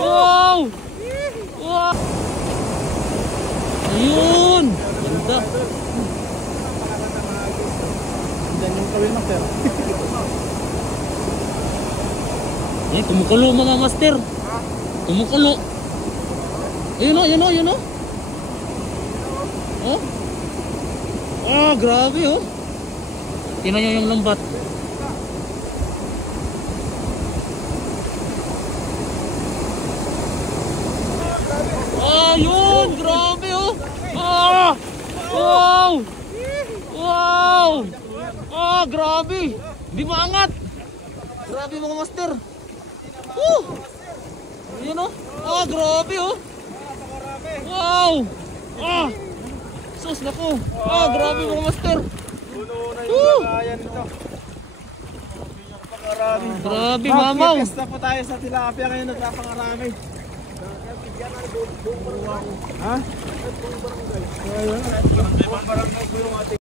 Wow! Wow! Ayun! Ganda! Diyan yung kawil master. Eh, kumukulo mga master. Kumukulo. Ayun o, ayun o, ayun o. Oh? Oh, grabe oh. Tingnan nyo yung lambat. Ayun, grabe oh. Ah! Wow! Wow! Ah, grabe. Di maangat. Grabe mga master. Ayun oh. Ah, grabe oh. Wow! Ah! Sus nako. Ah, grabe mga master. Puno na yung lagayan nito. Grabe mamaw. Magpipista po tayo sa tilapia ngayon, nagpapangarami. Ha? Buong barangay po yung ating